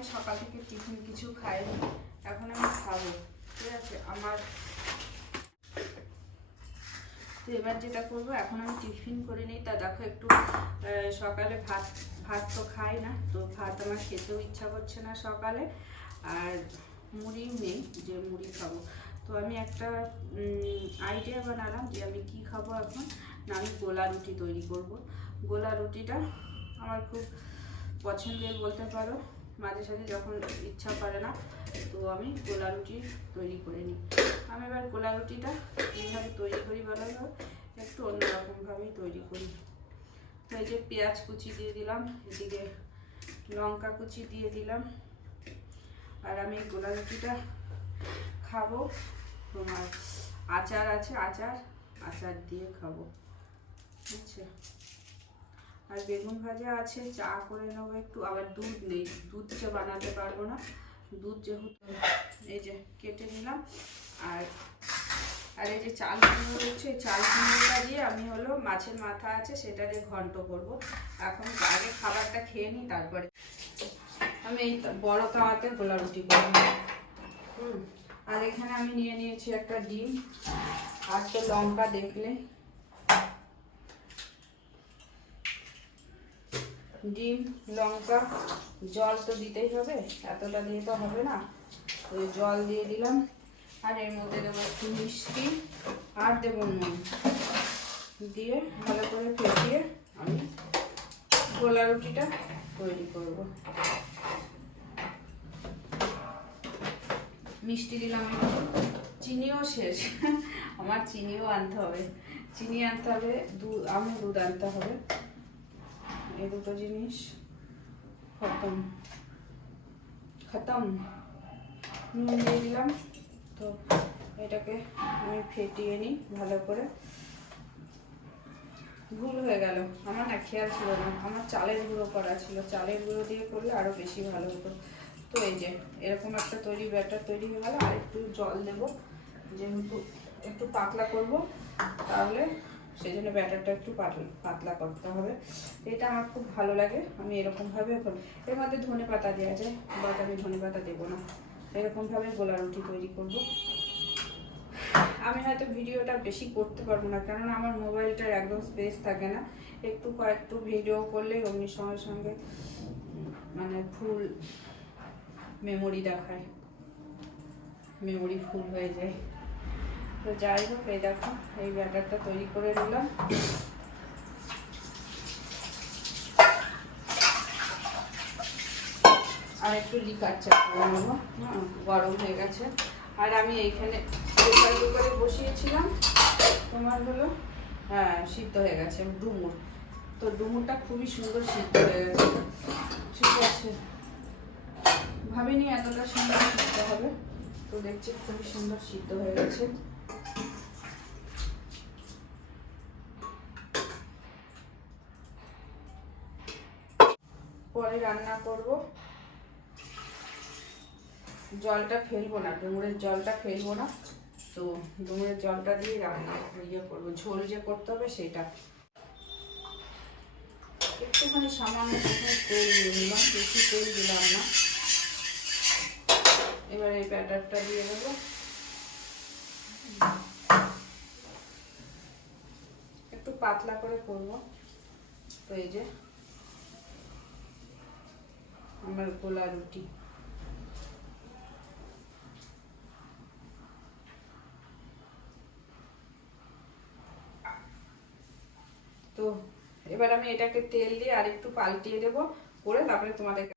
আমি সকাল থেকে টিফিন কিছু খাইনি, এখন আমি খাব, ঠিক আছে? আমার তো এবার যেটা করব, এখন আমি টিফিন করে নিই। তা দেখো একটু সকালে ভাত ভাত তো খাই না, তো ভাত আমার খেতেও ইচ্ছা করছে না সকালে। আর মুড়ি নেই, যে মুড়ি খাব। তো আমি একটা আইডিয়া বানালাম যে আমি কি খাব এখন। না, আমি গোলা রুটি তৈরি করব। গোলা রুটিটা আমার খুব পছন্দের বলতে পারো। মাঝে সাঝে যখন ইচ্ছা করে না, তো আমি গোলা রুটি তৈরি করে নিই। আমি এবার গোলা রুটিটা কীভাবে তৈরি করি বলা একটু অন্যরকমভাবেই তৈরি করি। তো এই যে পেঁয়াজ কুচি দিয়ে দিলাম, এদিকে লঙ্কা কুচি দিয়ে দিলাম। আর আমি গোলা রুটিটা খাব। তোমার আচার আছে, আচার আচার দিয়ে খাব। বুঝছে? আর বেগুন ভাজা আছে, চা করে নেব একটু। আবার দুধ নেই, দুধ চা বানাতে পারব না। দুধ যেহেতু এই যে কেটে নিলাম। আর আর এই যে চাল কুমড়ো রয়েছে চাল কুমড়োটা দিয়ে আমি হলো মাছের মাথা আছে, সেটা দিয়ে ঘন্ট করব। এখন আগে খাবারটা খেয়ে নিই, তারপরে আমি এই বড় তাওয়াতে গোলা রুটি করব। হুম, আর এখানে আমি নিয়ে নিয়েছি একটা ডিম। আর তো লঙ্কা দেখলে ডিম, লঙ্কা, জল তো দিতেই হবে, এতটা দিয়ে তো হবে না। ওই জল দিয়ে দিলাম, আর এর মধ্যে দেবো একটু মিষ্টি, আর দেবো নুন। দিয়ে ভালো করে ফেটিয়ে আমি গোলা রুটিটা তৈরি করব। মিষ্টি দিলাম চিনিও শেষ। আমার চিনিও আনতে হবে। চিনি আনতে হবে, দুধ আমি দুধ আনতে হবে। এই দুটো জিনিস খতম। খতম। নুন দিয়ে দিলাম। তো এটাকে আমি ফেটিয়ে নিই ভালো করে। ভুল হয়ে গেল। আমার না খেয়াল ছিল না। আমার চালের গুঁড়ো করা ছিল। চালের গুঁড়ো দিয়ে করলে আরও বেশি ভালো হতো। তো এই যে, এরকম একটা তৈরি ব্যাটার তৈরি হয়ে গেল। আর একটু জল দেবো। যেহেতু একটু পাতলা করব, তাহলে সেই জন্য ব্যাটারটা একটু পাতলা করতে হবে। এটা আমার খুব ভালো লাগে, আমি এরকমভাবে এর মধ্যে ধনে পাতা দেওয়া যায়, বাট আমি ধনে পাতা দেবো না। এরকমভাবে গোলা রুটি তৈরি করব। আমি হয়তো ভিডিওটা বেশি করতে পারব না কেননা আমার মোবাইলটার একদম স্পেস থাকে না। একটু কয়েকটু ভিডিও করলে অমনি সঙ্গে সঙ্গে মানে ফুল মেমোরি দেখায়। মেমোরি ফুল হয়ে যায়। তো যাই হোক, এই দেখো, এই ব্যাটারটা তৈরি করে নিলাম। আর একটু লিকার চা করে নেব হ্যাঁ গরম হয়ে গেছে। আর আমি এইখানে প্রেসার কুকারে বসিয়েছিলাম, তোমার হলো হ্যাঁ সিদ্ধ হয়ে গেছে, ডুমুর। তো ডুমুরটা খুবই সুন্দর সিদ্ধ হয়ে গেছে। ঠিক আছে। ভাবিনি এতটা সুন্দর সিদ্ধ হবে। তো দেখছি খুবই সুন্দর সিদ্ধ হয়ে গেছে। পরে রান্না করব। জলটা ফেলব না, ডুমুরের জলটা ফেলব না। তো ডুমুরের জলটা দিয়ে রান্না ইয়ে করব, ঝোল যে করতে হবে সেটা। একটুখানি সামান্য তেল দিয়ে নিলাম বেশি তেল দিলাম না। এবার এই ব্যাটারটা দিয়ে দেবো। একটু পাতলা করে করব। তো এই যে, আমার গোলা রুটি। তো এবার আমি এটাকে তেল দিয়ে আর একটু পাল্টিয়ে দেব, করে তারপরে তোমাদেরকে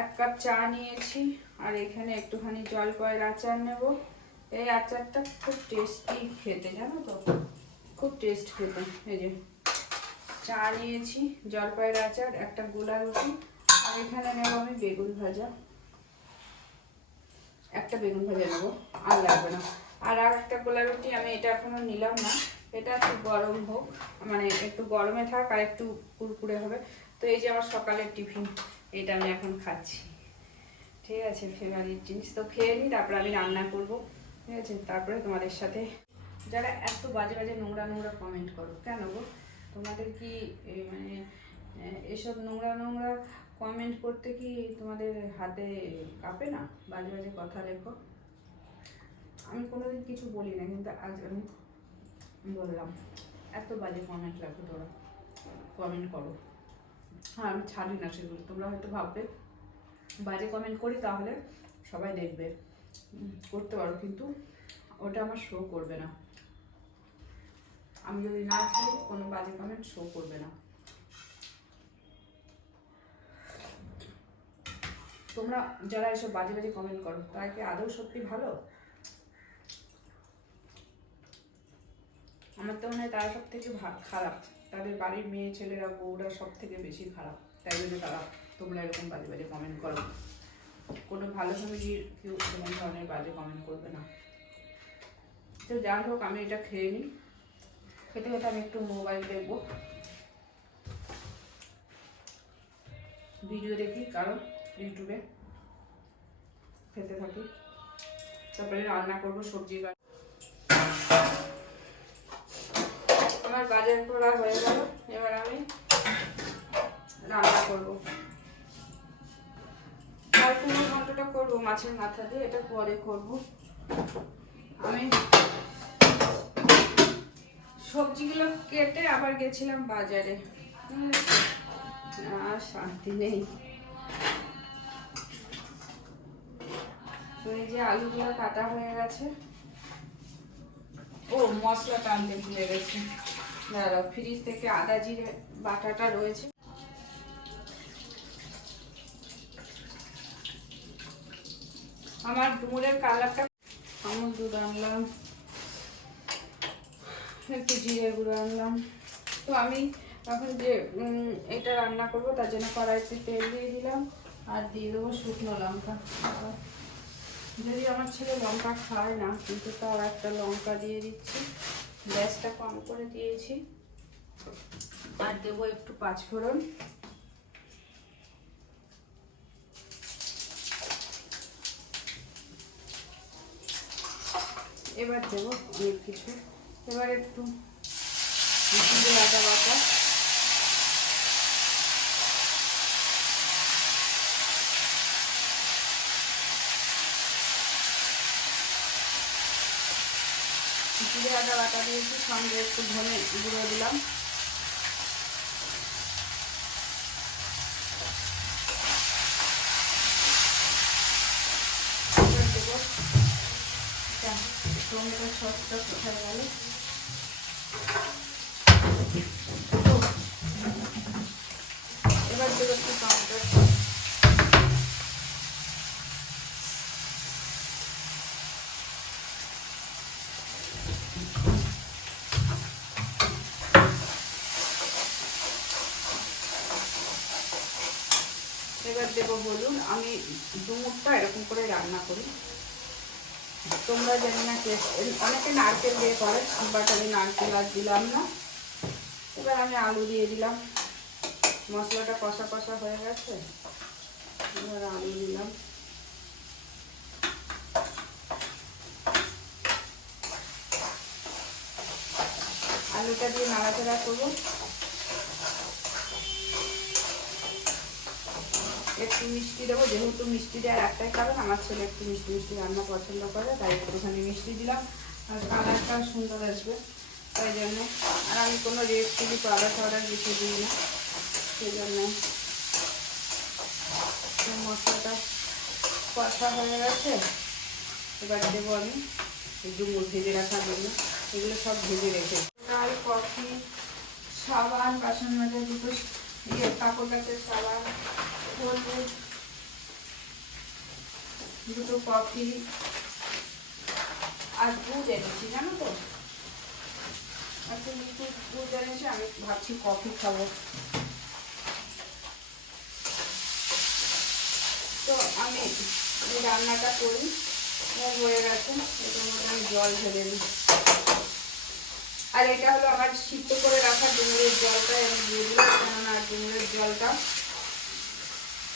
এক কাপ চা নিয়েছি, আর এখানে একটুখানি জল জলপাইয়ের আচার নেব। এই আচারটা খুব টেস্টি খেতে, জানো তো? খুব টেস্ট খেতে। এই যে, চা নিয়েছি, জলপাইয়ের আচার, একটা গোলা রুটি, আর এখানে নেব আমি বেগুন ভাজা। একটা বেগুন ভাজা নেব, আর লাগবে না। আর আর একটা গোলা রুটি আমি এটা এখনও নিলাম না। এটা একটু গরম হোক মানে একটু গরমে থাক আর একটু কুরকুরে হবে। তো এই যে আমার সকালের টিফিন, এটা আমি এখন খাচ্ছি। ঠিক আছে ফেভারিট জিনিস। তো খেয়ে নিই তারপরে আমি রান্না করব। ঠিক আছে তারপরে তোমাদের সাথে যারা এত বাজে বাজে নোংরা নোংরা কমেন্ট করো, কেন গো? তোমাদের কি মানে এসব নোংরা নোংরা কমেন্ট করতে কি তোমাদের হাতে কাঁপে না? বাজে বাজে কথা লেখো। আমি কোনোদিন কিছু বলি না, কিন্তু আজ আমি বললাম, এত বাজে কমেন্ট লেখো তোরা কমেন্ট করো। হ্যাঁ আমি ছাড়ি না সেগুলো, তোমরা হয়তো ভাববে, বাজে কমেন্ট করি তাহলে সবাই দেখবে। করতে পারো, কিন্তু ওটা আমার শো করবে না। আমি যদি না ছাড়ি কোনো বাজে কমেন্ট শো করবে না। তোমরা যারা এসব বাজে বাজে কমেন্ট করো, তারা কি আদৌ সত্যি ভালো? আমার তো মনে হয় তারা সব থেকে খারাপ। তাদের বাড়ির মেয়ে, ছেলেরা, বউরা সব থেকে বেশি খারাপ। তাই জন্য তারা তোমরা এরকম বাজে বাজে কমেন্ট করো। কোনো ভালো ফ্যামিলির কেউ এরকম ধরনের বাজে কমেন্ট করবে না। তো যাই হোক, আমি এটা খেয়ে নিই। খেতে খেতে আমি একটু মোবাইল দেখব। ভিডিও দেখি, কারণ ইউটিউবে খেতে থাকি। তারপরে রান্না করব, সবজি আমার বাজার করা হয়ে গেল। এবার আমি রান্না করব। করব মাছের মাথা দিয়ে, এটা পরে করব। আমি সবজিগুলো কেটে আবার গেছিলাম বাজারে। শান্তি নেই। এই যে আলুগুলো কাটা হয়ে গেছে। ও মশলাটা আনতে ভুলে গেছি। দাঁড়াও ফ্রিজ থেকে আদা জিরে বাটাটা রয়েছে। আমার ডুমুরের কালারটা আমুল দুধ আনলাম, একটু জিরে গুঁড়ো আনলাম। তো আমি এখন যে এটা রান্না করব, তার জন্য কড়াইতে তেল দিয়ে দিলাম আর দিয়ে দেবো শুকনো লঙ্কা। যদি আমার ছেলে লঙ্কা খায় না, কিন্তু তাও একটা লঙ্কা দিয়ে দিচ্ছি। গ্যাসটা কম করে দিয়েছি। আর দেবো একটু পাঁচফোড়ন। এবার দেবো অনেক কিছু। এবার একটু আদা বাটা। জিরে আদা বাটা দিয়েছি, সঙ্গে একটু ধনে গুঁড়ো দিলাম এবার দেবো এটা, টমেটো সসটা কোথায় গেল এবার দেবো একটু টমেটো সস এবার দেবো বলুন আমি ডুমুরটা এরকম করে রান্না করি। তোমরা জানি না অনেকে নারকেল দিয়ে করে বাট আমি নারকেল আর দিলাম না। এবার আমি আলু দিয়ে দিলাম। মশলাটা কষা কষা হয়ে গেছে। এবার আলু দিলাম। আলুটা দিয়ে নাড়াচাড়া করব। একটু মিষ্টি দেবো, যেহেতু মিষ্টি দেওয়ার একটাই কারণ, আমার ছেলে একটু মিষ্টি মিষ্টি রান্না পছন্দ করে, তাই একটুখানি মিষ্টি দিলাম। আর কালারটাও সুন্দর আসবে, তাই জন্য। আর আমি কোনো রেড চিলি পাউডার টাউডার কিছু দিই না, সেই জন্য। মশলাটা কষা হয়ে গেছে, এবার দেবো আমি ডুমুর ভেজে রাখার জন্য, এগুলো সব ভেজে রেখে। ডাল, কফি, সাবান, বাসন মাজার দুটো ইয়ে কাপড় কাচের সাবান। হলুদ দুটো কফি আর দুধ এনেছি, জানো তো? আচ্ছা দুটো দুধ এনেছি, আমি ভাবছি কফি খাব। তো আমি রান্নাটা করি হয়ে গেছে এটার মধ্যে আমি জল ঢেলে দিই। আর এটা হলো আমার সিদ্ধ করে রাখা ডুমুরের জলটা আমি দিয়ে দিলাম, কেননা ডুমুরের জলটা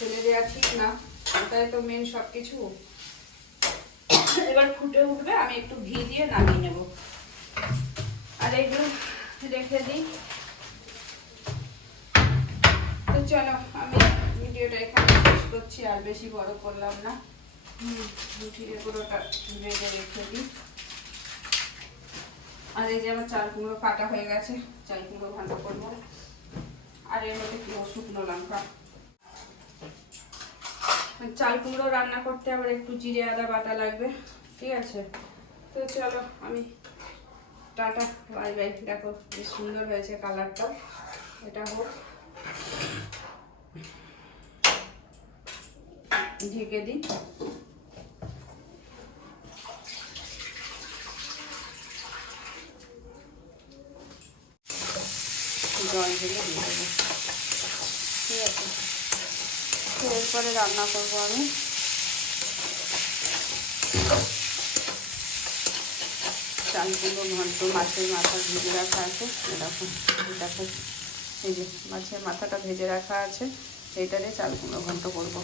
ফেলে দেওয়া ঠিক না। ওটাই তো মেন সব কিছু এবার ফুটে উঠবে, আমি একটু ঘি দিয়ে নামিয়ে নেব। আর এগুলো রেখে দিই। তো চলো, আমি ভিডিওটা এখানে শেষ করছি, আর বেশি বড় করলাম না। রেখে দিই। আর এই যে আমার চাল কুমড়ো কাটা হয়ে গেছে কুমড়ো করব। আর এর মধ্যে কি শুকনো লঙ্কা চাল কুমড়ো রান্না করতে আবার একটু জিরে, আদা, বাটা লাগবে। ঠিক আছে? তো চলো, আমি টাটা, বাই বাই। দেখো, বেশ সুন্দর হয়েছে কালারটা। এটা হোক। ঢেকে দিই। জল ঢেলে দিয়ে দেবো ঠিক আছে? এরপরে রান্না করব আমি। চালগুলো ঘন্ট, মাছের মাথা ভেজে রাখা আছে। এরকম এটাকে এই যে মাছের মাথাটা ভেজে রাখা আছে। এটা দিয়ে চালগুলো ঘন্ট করব।